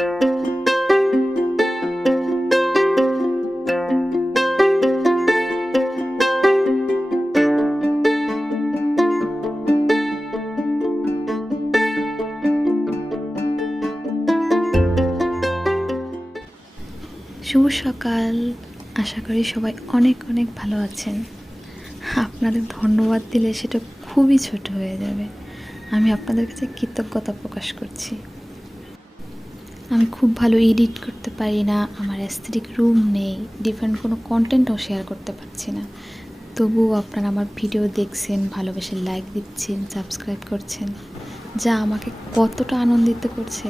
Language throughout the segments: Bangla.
শুভ সকাল। আশা করি সবাই অনেক অনেক ভালো আছেন। আপনাদের ধন্যবাদ দিলে সেটা খুবই ছোট হয়ে যাবে। আমি আপনাদের কাছে কৃতজ্ঞতা প্রকাশ করছি। আমি খুব ভালো এডিট করতে পারি না, আমার অ্যাস্থেটিক রুম নেই, ডিফারেন্ট কোনো কন্টেন্টও শেয়ার করতে পারছি না। তবুও আপনারা আমার ভিডিও দেখছেন, ভালোবেসে লাইক দিচ্ছেন, সাবস্ক্রাইব করছেন, যা আমাকে কতটা আনন্দিত করছে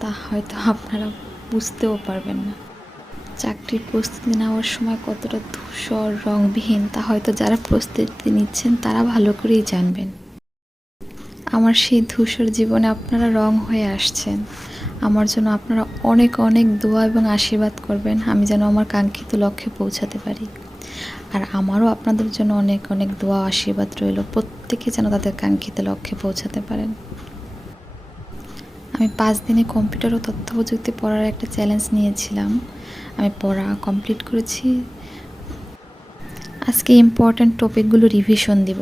তা হয়তো আপনারা বুঝতেও পারবেন না। চাকরির প্রস্তুতি নেওয়ার সময় কতটা ধূসর রংবিহীন তা হয়তো যারা প্রস্তুতি নিচ্ছেন তারা ভালো করেই জানবেন। আমার সেই ধূসর জীবনে আপনারা রং হয়ে আসছেন। আমার জন্য আপনারা অনেক অনেক দোয়া এবং আশীর্বাদ করবেন, আমি যেন আমার কাঙ্ক্ষিত লক্ষ্যে পৌঁছাতে পারি। আর আমারও আপনাদের জন্য অনেক অনেক দোয়া আশীর্বাদ রইল, প্রত্যেকে যেন তাদের কাঙ্ক্ষিত লক্ষ্যে পৌঁছাতে পারেন। আমি 5 দিনে কম্পিউটার ও তথ্য প্রযুক্তি পড়ার একটা চ্যালেঞ্জ নিয়েছিলাম। আমি পড়া কমপ্লিট করেছি। আজকে ইম্পর্ট্যান্ট টপিকগুলো রিভিশন দিব।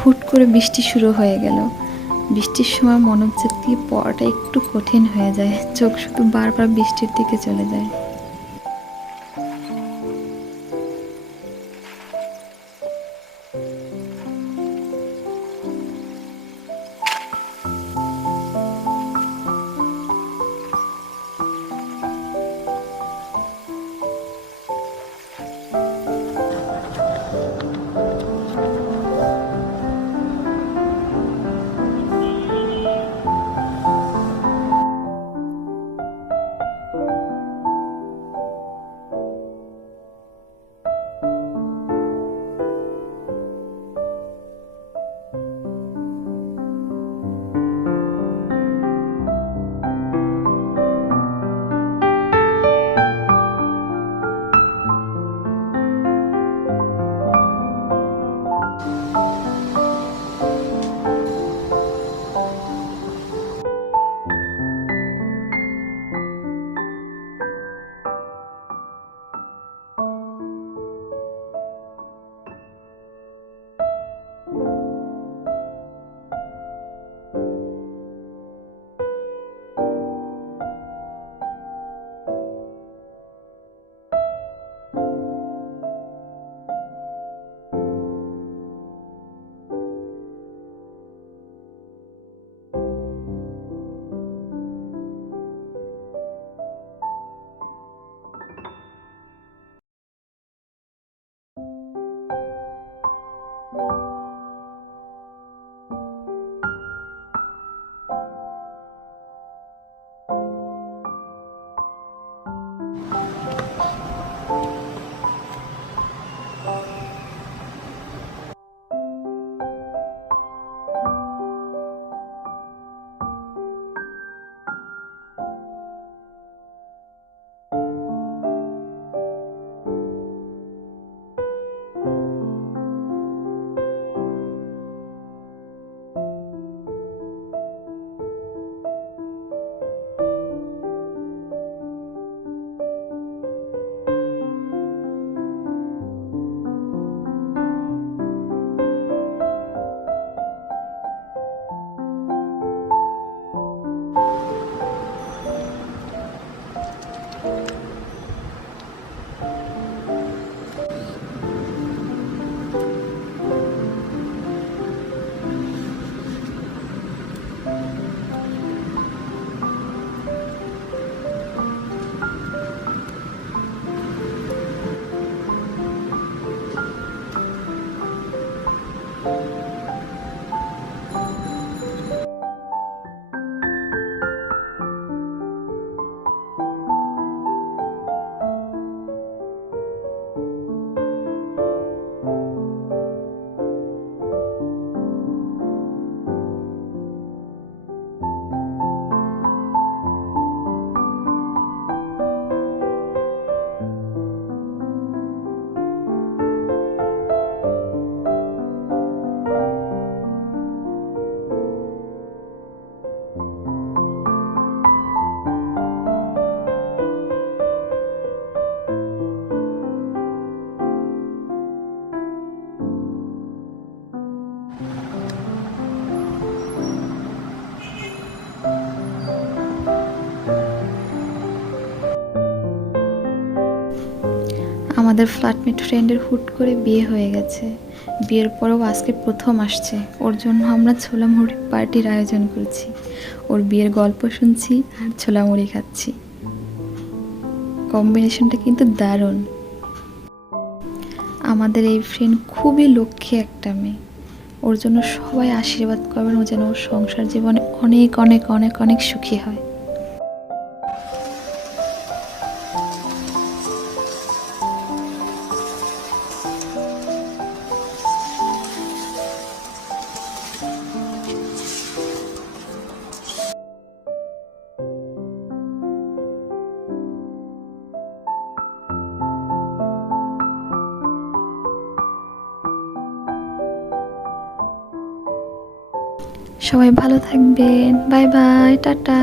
হুট করে বৃষ্টি শুরু হয়ে গেল। বৃষ্টির সময় মনোযোগ দিয়ে পড়াটা একটু কঠিন হয়ে যায়, চোখ শুধু বারবার বৃষ্টির দিকে চলে যায়। আমাদের ফ্ল্যাটমেট ফ্রেন্ডের হুট করে বিয়ে হয়ে গেছে। বিয়ের পরেও আজকে প্রথম আসছে। ওর জন্য আমরা ছোলা মুড়ি পার্টির আয়োজন করছি। ওর বিয়ের গল্প শুনছি আর ছোলা মুড়ি খাচ্ছি। কম্বিনেশনটা কিন্তু দারুণ। আমাদের এই ফ্রেন্ড খুবই লক্ষ্মী একটা মেয়ে। ওর জন্য সবাই আশীর্বাদ করবেন, ও যেন ওর সংসার জীবনে অনেক অনেক অনেক অনেক সুখী হয়। সবাই ভালো থাকবেন। Bye bye, tata.